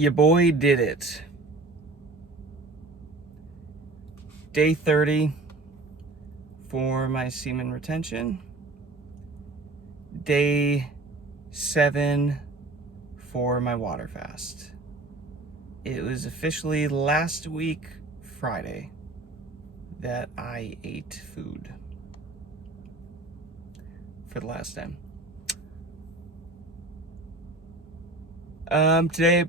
Your boy did it. Day 30 for my semen retention. Day 7 for my water fast. It was officially last week, Friday, that I ate food for the last time. Today,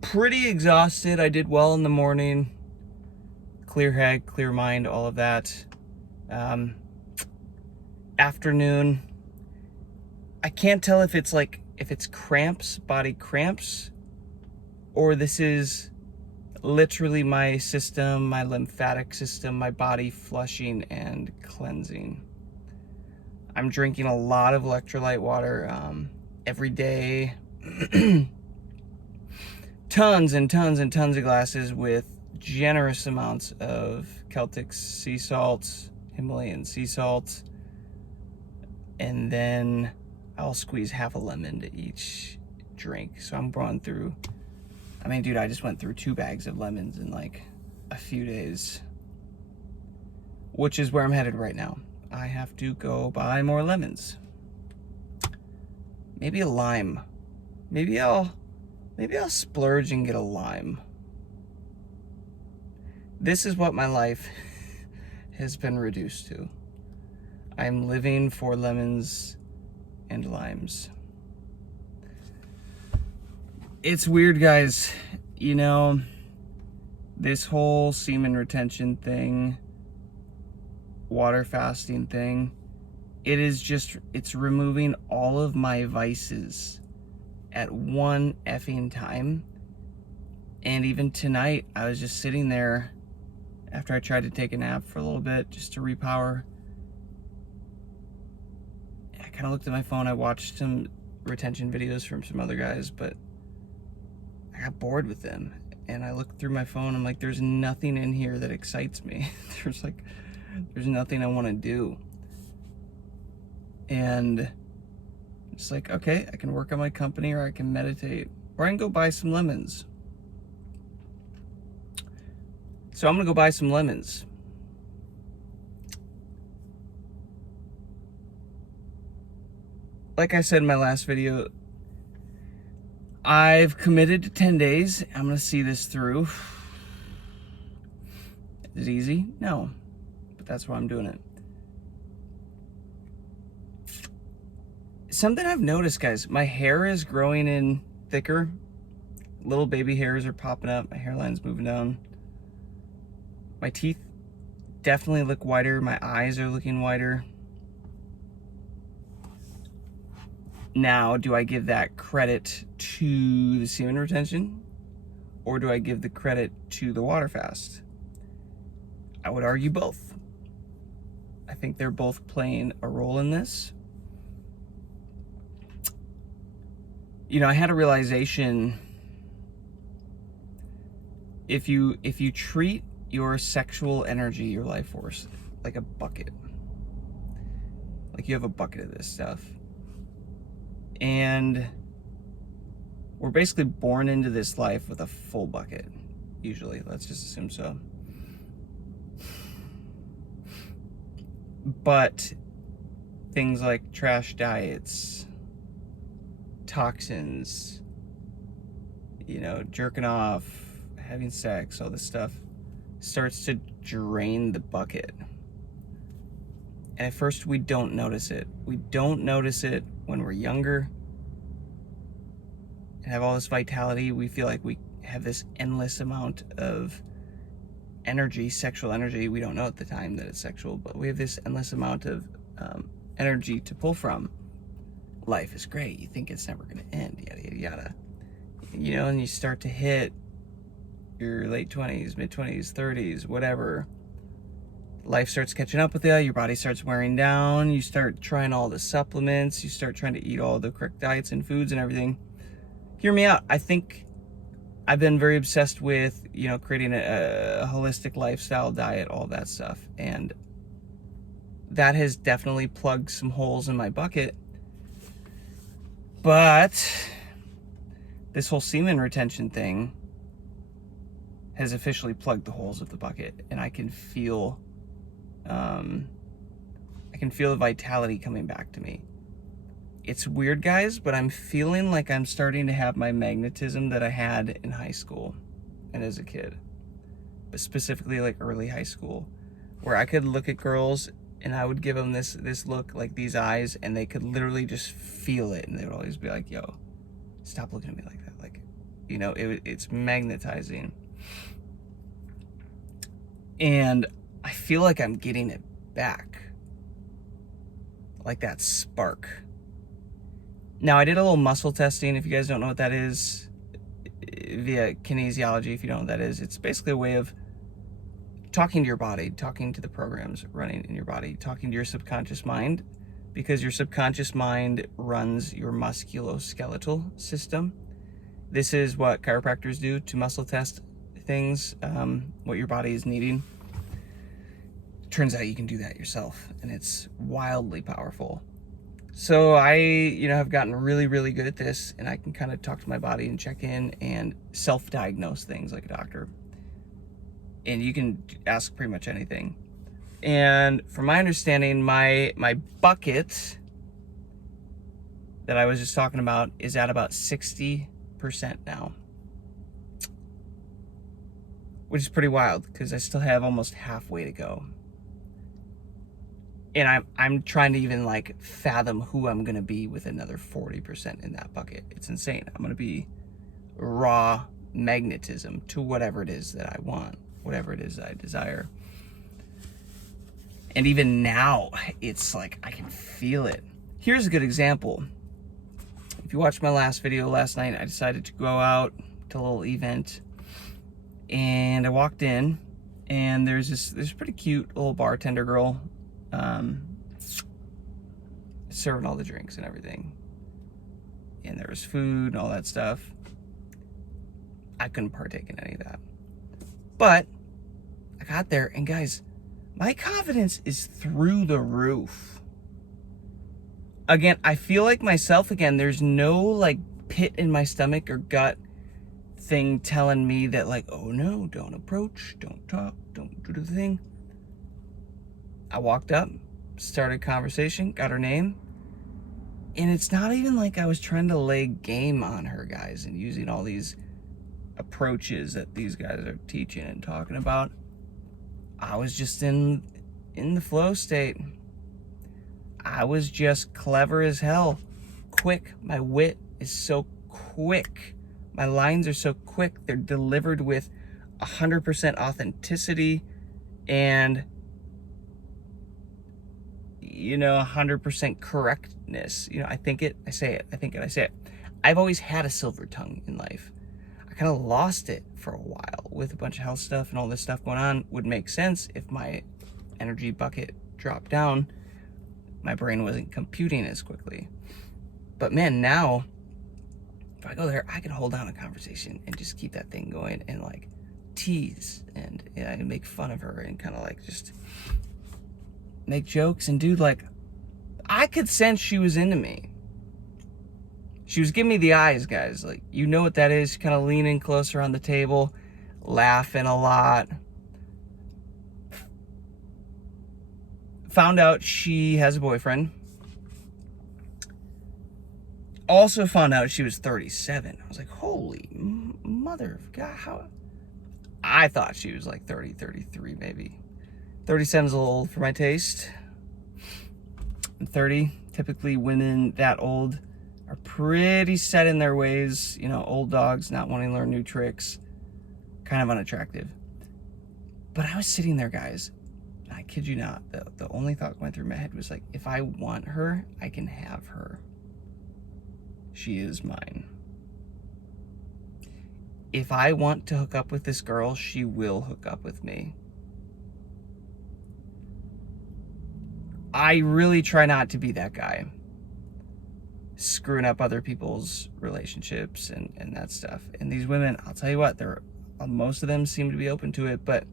pretty exhausted. I did well in the morning. Clear head, clear mind, all of that. Afternoon, I can't tell if it's cramps, body cramps, or this is literally my system, my lymphatic system, my body flushing and cleansing. I'm drinking a lot of electrolyte water every day. Tons and tons and tons of glasses with generous amounts of Celtic sea salt, Himalayan sea salt, and then I'll squeeze half a lemon to each drink. So I'm going through, I mean, dude, I just went through 2 bags of lemons in like a few days, which is where I'm headed right now. I have to go buy more lemons. Maybe a lime. Maybe I'll splurge and get a lime. This is what my life has been reduced to. I'm living for lemons and limes. It's weird, guys. You know, this whole semen retention thing, water fasting thing, it's removing all of my vices at one effing time. And even tonight, I was just sitting there after I tried to take a nap for a little bit just to repower. I kind of looked at my phone. I watched some retention videos from some other guys, but I got bored with them. And I looked through my phone. I'm like, there's nothing in here that excites me. There's nothing I want to do. And it's like, okay, I can work on my company, or I can meditate, or I can go buy some lemons. So I'm gonna go buy some lemons. Like I said in my last video, I've committed to 10 days. I'm gonna see this through. Is it easy? No, but that's why I'm doing it. Something I've noticed, guys, my hair is growing in thicker. Little baby hairs are popping up. My hairline's moving down. My teeth definitely look whiter. My eyes are looking whiter. Now, do I give that credit to the semen retention, or do I give the credit to the water fast? I would argue both. I think they're both playing a role in this. You know, I had a realization. If you treat your sexual energy, your life force, like a bucket, like you have a bucket of this stuff, and we're basically born into this life with a full bucket, usually. Let's just assume so. But things like trash diets, toxins, you know, jerking off, having sex, all this stuff starts to drain the bucket. And at first we don't notice it. We don't notice it when we're younger and have all this vitality. We feel like we have this endless amount of energy, sexual energy. We don't know at the time that it's sexual, but we have this endless amount of energy to pull from. Life is great. You think it's never going to end, yada, yada, yada. You know, and you start to hit your late 20s, mid 20s, 30s, whatever. Life starts catching up with you. Your body starts wearing down. You start trying all the supplements. You start trying to eat all the correct diets and foods and everything. Hear me out. I think I've been very obsessed with, you know, creating a holistic lifestyle, diet, all that stuff. And that has definitely plugged some holes in my bucket. But this whole semen retention thing has officially plugged the holes of the bucket, and I can feel the vitality coming back to me. It's weird, guys, but I'm feeling like I'm starting to have my magnetism that I had in high school and as a kid, but specifically like early high school, where I could look at girls and I would give them this look, like these eyes, and they could literally just feel it, and they would always be like, yo, stop looking at me like that. Like, you know, it's magnetizing. And I feel like I'm getting it back, like that spark. Now, I did a little muscle testing. If you guys don't know what that is, via kinesiology, if you don't know what that is, it's basically a way of talking to your body, talking to the programs running in your body, talking to your subconscious mind, because your subconscious mind runs your musculoskeletal system. This is what chiropractors do to muscle test things, what your body is needing. Turns out you can do that yourself, and it's wildly powerful. So I, have gotten really, really good at this, and I can kind of talk to my body and check in and self-diagnose things like a doctor. And you can ask pretty much anything. And from my understanding, my bucket that I was just talking about is at about 60% now, which is pretty wild because I still have almost halfway to go. And I'm trying to even like fathom who I'm gonna be with another 40% in that bucket. It's insane. I'm gonna be raw magnetism to whatever it is that I want, whatever it is that I desire. And even now, it's like I can feel it. Here's a good example. If you watched my last video last night, I decided to go out to a little event, and I walked in, and there's this pretty cute little bartender girl, serving all the drinks and everything. And there was food and all that stuff. I couldn't partake in any of that. But I got there, and guys, my confidence is through the roof. Again, I feel like myself again. There's no like pit in my stomach or gut thing telling me that like, oh no, don't approach, don't talk, don't do the thing. I walked up, started a conversation, got her name. And it's not even like I was trying to lay game on her, guys, and using all these approaches that these guys are teaching and talking about. I was just in the flow state. I was just clever as hell. Quick. My wit is so quick. My lines are so quick. They're delivered with 100% authenticity and 100% correctness. I think it, I say it. I think it, I say it. I've always had a silver tongue in life. I kind of lost it for a while with a bunch of health stuff and all this stuff going on. Would make sense if my energy bucket dropped down. My brain wasn't computing as quickly. But man, now, if I go there, I can hold down a conversation and just keep that thing going and like tease and make fun of her and kind of like just make jokes. And dude, like, I could sense she was into me. She was giving me the eyes, guys. Like, you know what that is? Kind of leaning closer on the table, laughing a lot. Found out she has a boyfriend. Also found out she was 37. I was like, holy mother of God, how? I thought she was like 30, 33 maybe. 37 is a little old for my taste. I'm 30. Typically women that old are pretty set in their ways. Old dogs, not wanting to learn new tricks. Kind of unattractive. But I was sitting there, guys. I kid you not. The only thought going through my head was like, if I want her, I can have her. She is mine. If I want to hook up with this girl, she will hook up with me. I really try not to be that guy, screwing up other people's relationships and that stuff. And these women, I'll tell you what, most of them seem to be open to it, but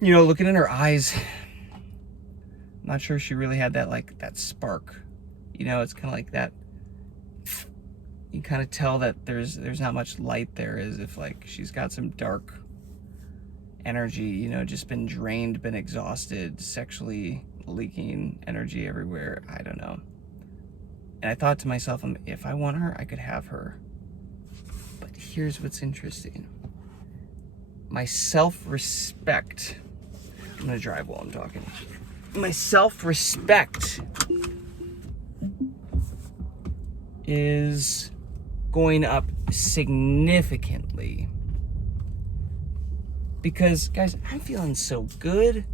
looking in her eyes, I'm not sure she really had that spark. It's kind of like that, you kind of tell that there's not much light there, as if like she's got some dark energy, you know, just been drained, been exhausted, sexually leaking energy everywhere. I don't know. And I thought to myself, if I want her, I could have her. But here's what's interesting. My self-respect, I'm gonna drive while I'm talking. My self-respect is going up significantly. Because, guys, I'm feeling so good.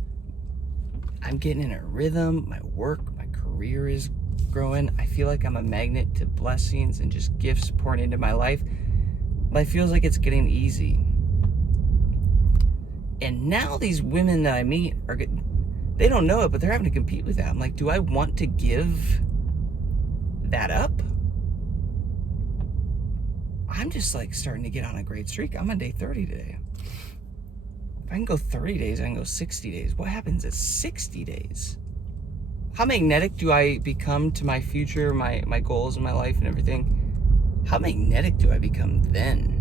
I'm getting in a rhythm. My work, my career is growing. I feel like I'm a magnet to blessings and just gifts pouring into my life. Life feels like it's getting easy. And now these women that I meet they don't know it, but they're having to compete with that. I'm like, do I want to give that up? I'm just like starting to get on a great streak. I'm on day 30 today. If I can go 30 days, I can go 60 days. What happens at 60 days? How magnetic do I become to my future, my goals in my life and everything? How magnetic do I become then?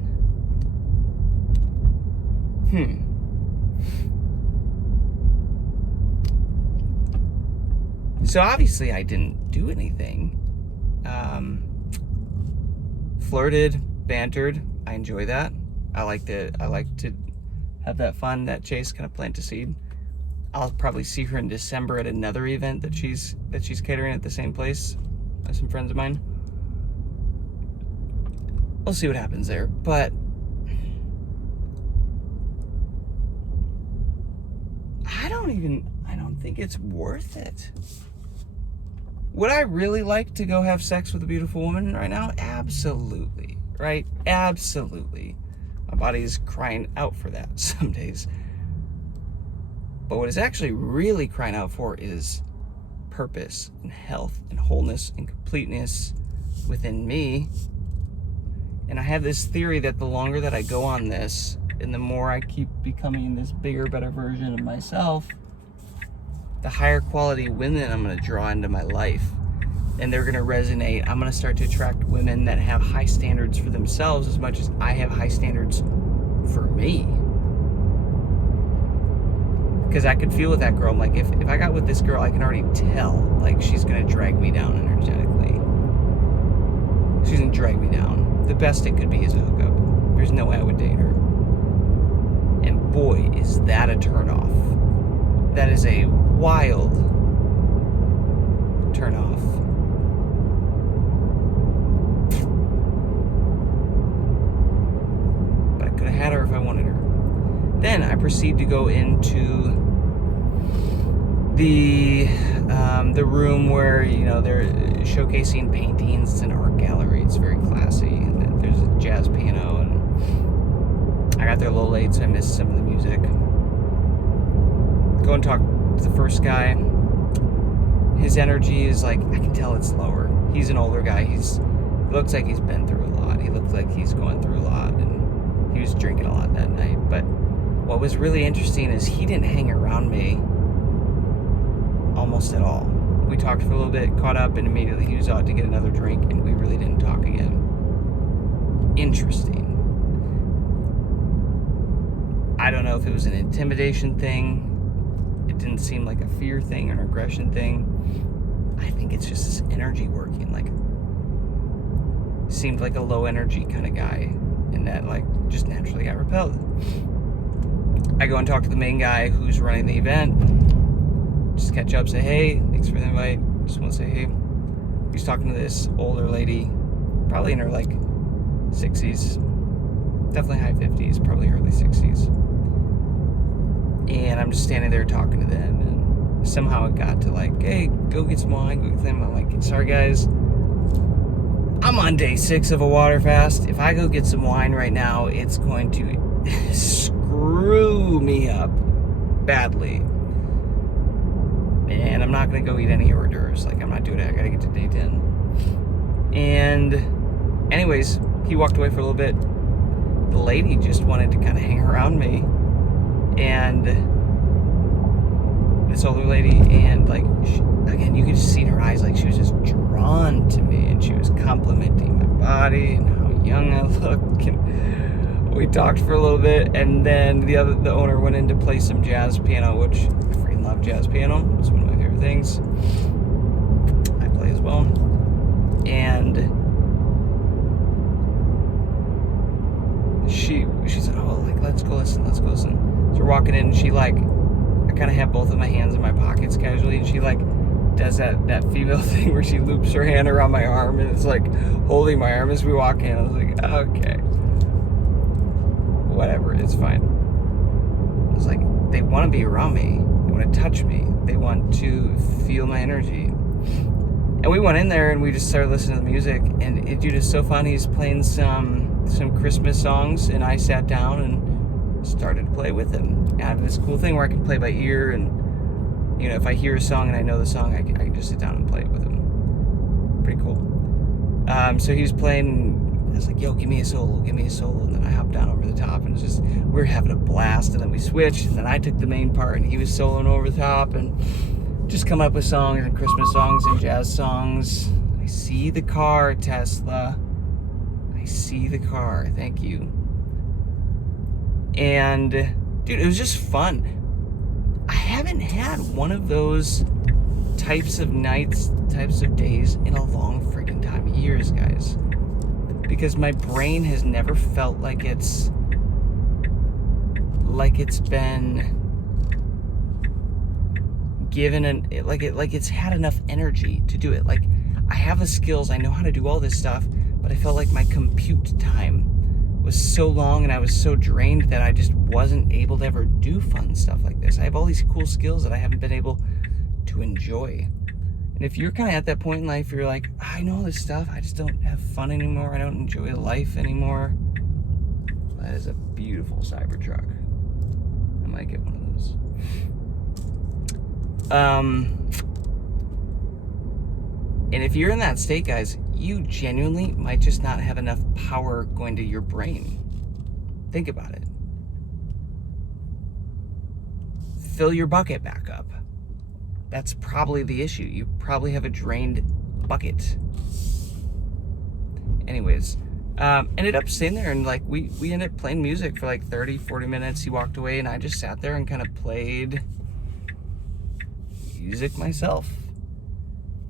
So obviously I didn't do anything. Flirted, bantered. I enjoy that. I like to have that fun, that chase, kind of plant a seed. I'll probably see her in December at another event that she's catering at the same place by some friends of mine. We'll see what happens there, but I don't think it's worth it. Would I really like to go have sex with a beautiful woman right now? Absolutely, right? Absolutely. My body is crying out for that some days. But what it's actually really crying out for is purpose and health and wholeness and completeness within me. And I have this theory that the longer that I go on this, and the more I keep becoming this bigger, better version of myself, the higher quality women I'm going to draw into my life. And they're going to resonate. I'm going to start to attract women that have high standards for themselves as much as I have high standards for me. Because I could feel with that girl. I'm like, if I got with this girl, I can already tell, like, she's going to drag me down energetically. She's going to drag me down. The best it could be is a hookup. There's no way I would date her. And boy, is that a turnoff. That is a wild turnoff. But I could have had her if I wanted her. Then I proceed to go into the room where, you know, they're showcasing paintings. It's an art gallery. It's very classy. And there's a jazz piano, and I got there a little late, so I missed some of the music. Go and talk to the first guy. His energy is like, I can tell it's lower. He's an older guy. He looks like he's been through a lot. He looks like he's going through a lot, and he was drinking a lot that night. But what was really interesting is he didn't hang around me almost at all. We talked for a little bit, caught up, and immediately he was out to get another drink, and we really didn't talk again. Interesting. I don't know if it was an intimidation thing. It didn't seem like a fear thing or an aggression thing. I think it's just this energy working. Like, seemed like a low energy kind of guy, and that like just naturally got repelled. I go and talk to the main guy who's running the event. Just catch up, say hey, thanks for the invite. Just want to say hey. He's talking to this older lady, probably in her like 60s, definitely high 50s, probably early 60s. And I'm just standing there talking to them, and somehow it got to like, hey, go get some wine, go get them. I'm like, sorry guys, I'm on day 6 of a water fast. If I go get some wine right now, it's going to screw me up badly. And I'm not going to go eat any hors d'oeuvres. Like, I'm not doing it. I got to get to day 10. And anyways, he walked away for a little bit. The lady just wanted to kind of hang around me. And this older lady, and like, again, you could just see in her eyes, like she was just drawn to me, and she was complimenting my body and how young I look. And we talked for a little bit, and then the owner went in to play some jazz piano, which I freaking love jazz piano. It's one of my favorite things. I play as well. And she said, oh, like, let's go listen. So we're walking in, and she, like, I kind of have both of my hands in my pockets casually, and she, like, does that female thing where she loops her hand around my arm, and it's, like, holding my arm as we walk in. I was like, okay. Whatever, it's fine. I was like, they want to be around me. They want to touch me. They want to feel my energy. And we went in there, and we just started listening to the music, and dude, it's so fun. He's playing some Christmas songs, and I sat down and started to play with him. And I have this cool thing where I can play by ear, and you know, if I hear a song and I know the song, I can just sit down and play it with him. Pretty cool. So he was playing, I was like, yo, give me a solo. And then I hopped down over the top, and we were having a blast, and then we switched, and then I took the main part, and he was soloing over the top, and just come up with songs, and Christmas songs, and jazz songs. I see the car, Tesla. I see the car, thank you. And dude, it was just fun. I haven't had one of those types of nights, types of days in a long freaking time. Years, guys. Because my brain has never felt like it's been given like it's had enough energy to do it. Like, I have the skills, I know how to do all this stuff, but I felt like my compute time was so long, and I was so drained that I just wasn't able to ever do fun stuff like this. I have all these cool skills that I haven't been able to enjoy. And if you're kind of at that point in life, you're like, I know all this stuff, I just don't have fun anymore, I don't enjoy life anymore. That is a beautiful Cybertruck. I might get one of those. And if you're in that state, guys, you genuinely might just not have enough power going to your brain. Think about it. Fill your bucket back up. That's probably the issue. You probably have a drained bucket. Anyways, ended up sitting there, and like we ended up playing music for like 30-40 minutes. He walked away, and I just sat there and kind of played music myself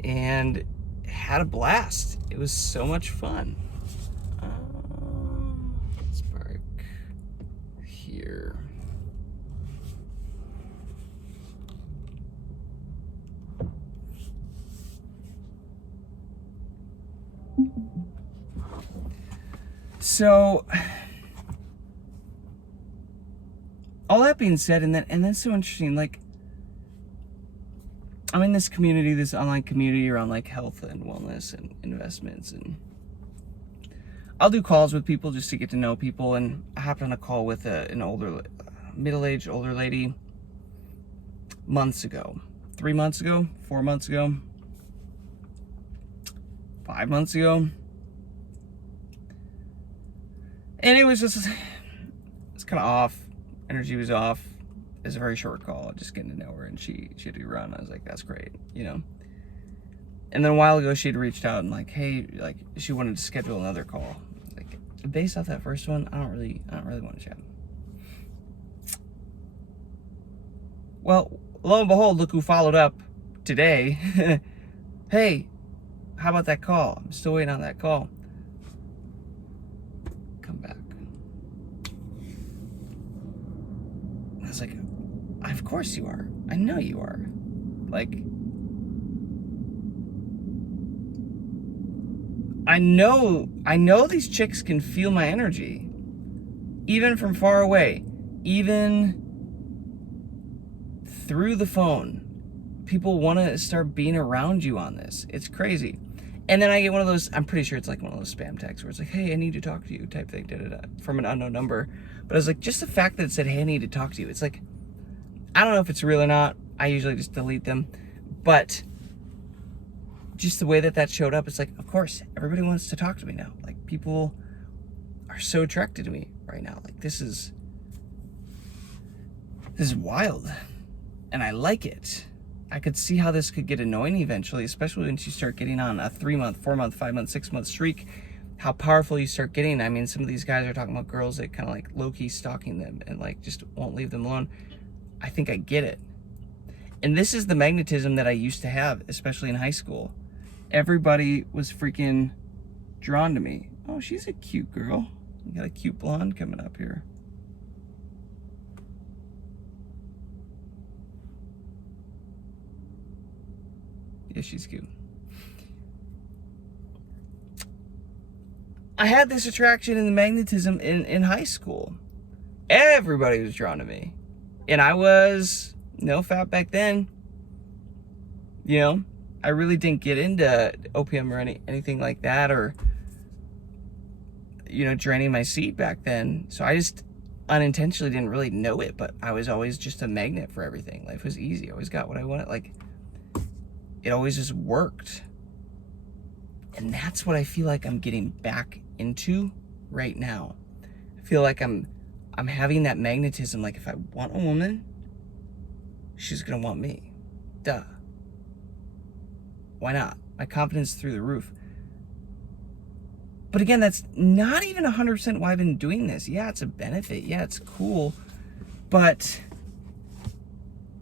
and had a blast. It was so much fun. Let's park here. So, all that being said, and that's so interesting, like, I'm in this community, this online community around like health and wellness and investments, and I'll do calls with people just to get to know people. And I hopped on a call with an older, middle-aged older lady months ago, 3 months ago, 4 months ago, 5 months ago. And it was just, it's kind of off. Energy was off. It was a very short call, just getting to know her, and she had to run. I was like, that's great, you know. And then a while ago, she had reached out and like, hey, like, she wanted to schedule another call. Like, based off that first one, I don't really want to chat. Well, lo and behold, look who followed up today. Hey, how about that call? I'm still waiting on that call. Come back. I was like, of course you are. I know you are. Like, I know these chicks can feel my energy, even from far away, even through the phone. People want to start being around you on this. It's crazy. And then I get one of those, I'm pretty sure it's like one of those spam texts where it's like, hey, I need to talk to you type thing, from an unknown number. But I was like, just the fact that it said, hey, I need to talk to you. It's like, I don't know if it's real or not. I usually just delete them. But just the way that showed up, it's like, of course, everybody wants to talk to me now. Like, people are so attracted to me right now. Like, this is wild. And I like it. I could see how this could get annoying eventually, especially once you start getting on a 3-month, 4-month, 5-month, 6-month streak, how powerful you start getting. I mean, some of these guys are talking about girls that kind of like low-key stalking them and like just won't leave them alone. I think I get it. And this is the magnetism that I used to have, especially in high school. Everybody was freaking drawn to me. Oh, she's a cute girl. You got a cute blonde coming up here. Yeah, she's cute. I had this attraction and the magnetism in high school. Everybody was drawn to me. And I was no fat back then. You know, I really didn't get into opium or anything like that, or, you know, draining my seed back then. So I just unintentionally didn't really know it, but I was always just a magnet for everything. Life was easy. I always got what I wanted. Like, it always just worked. And that's what I feel like I'm getting back into right now. I feel like I'm having that magnetism. Like, if I want a woman, she's gonna want me. Duh. Why not? My confidence through the roof. But again, that's not even 100% why I've been doing this. Yeah, it's a benefit. Yeah, it's cool. But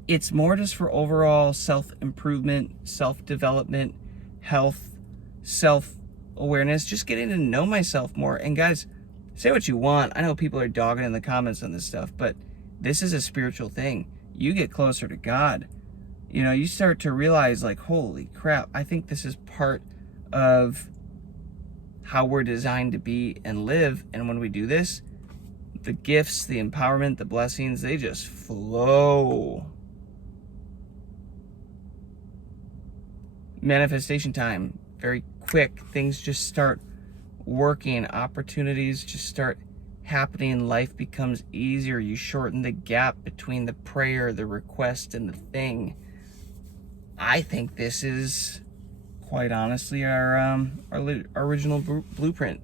it's more just for overall self-improvement, self-development, health, self-awareness, just getting to know myself more. And guys, say what you want. I know people are dogging in the comments on this stuff, but this is a spiritual thing. You get closer to God. You know, you start to realize, like, holy crap, I think this is part of how we're designed to be and live. And when we do this, the gifts, the empowerment, the blessings, they just flow. Manifestation time, very quick. Things just start working. Opportunities just start happening. Life becomes easier. You shorten the gap between the prayer, the request, and the thing. I think this is, quite honestly, our original blueprint.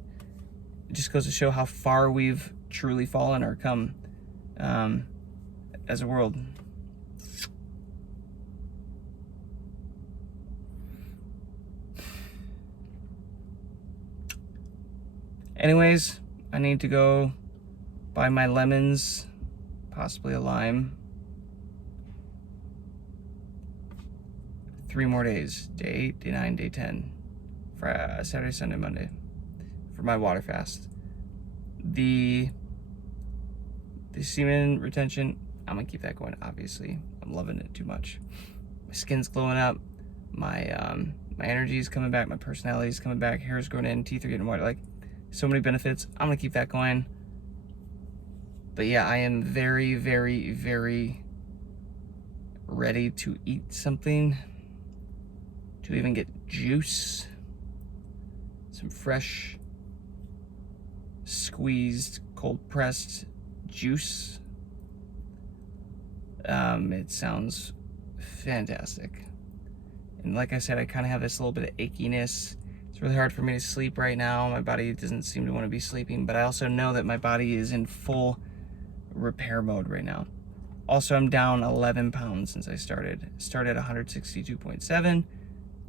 It just goes to show how far we've truly fallen or come as a world. Anyways, I need to go buy my lemons, possibly a lime. 3 more days, day 8, day 9, day 10, for Saturday, Sunday, Monday, for my water fast. The semen retention, I'm gonna keep that going, obviously. I'm loving it too much. My skin's glowing up, my energy is coming back, my personality is coming back, hair's growing in, teeth are getting whiter, like, so many benefits. I'm gonna keep that going. But yeah, I am very, very, very ready to eat something, to even get juice, some fresh, squeezed, cold pressed juice. It sounds fantastic. And like I said, I kind of have this little bit of achiness. It's really hard for me to sleep right now. My body doesn't seem to want to be sleeping, but I also know that my body is in full repair mode right now. Also, I'm down 11 pounds since I started. Started at 162.7.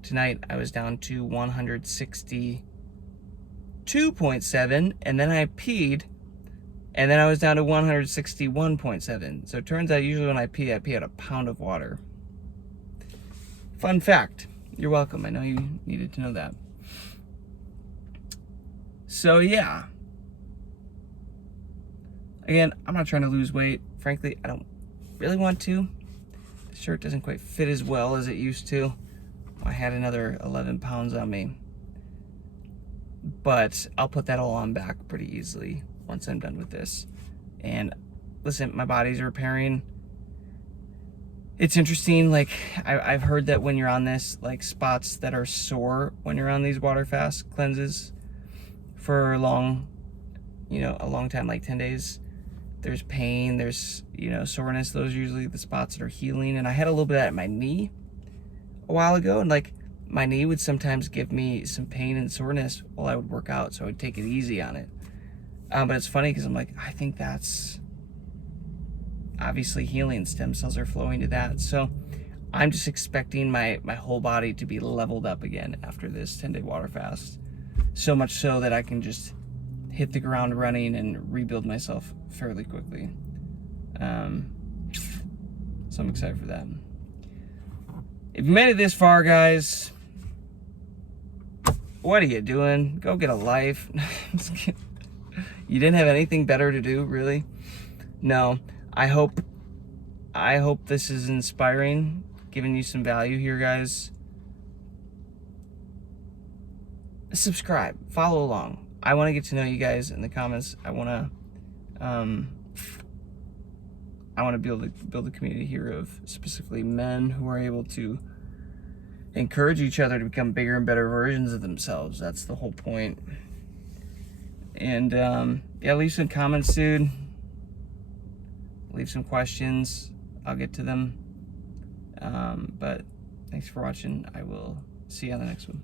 Tonight, I was down to 162.7, and then I peed, and then I was down to 161.7. So it turns out usually when I pee out a pound of water. Fun fact. You're welcome. I know you needed to know that. So yeah. Again, I'm not trying to lose weight. Frankly, I don't really want to. The shirt doesn't quite fit as well as it used to. I had another 11 pounds on me. But I'll put that all on back pretty easily once I'm done with this. And listen, my body's repairing. It's interesting, like, I've heard that when you're on this, like, spots that are sore when you're on these water fast cleanses for a long time, like 10 days, there's pain, there's, soreness. Those are usually the spots that are healing. And I had a little bit of that at my knee a while ago, and like my knee would sometimes give me some pain and soreness while I would work out, so I would take it easy on it. But it's funny because I'm like, I think that's obviously healing. Stem cells are flowing to that. So I'm just expecting my whole body to be leveled up again after this 10-day water fast. so much so that I can just hit the ground running and rebuild myself fairly quickly. So I'm excited for that. If you made it this far, guys, what are you doing? Go get a life. You didn't have anything better to do, really? No. I hope this is inspiring, giving you some value here, guys. Subscribe, follow along. I want to get to know you guys in the comments. I want to build a community here of specifically men who are able to encourage each other to become bigger and better versions of themselves. That's the whole point. And yeah, leave some comments, dude. Leave some questions. I'll get to them. But thanks for watching. I will see you on the next one.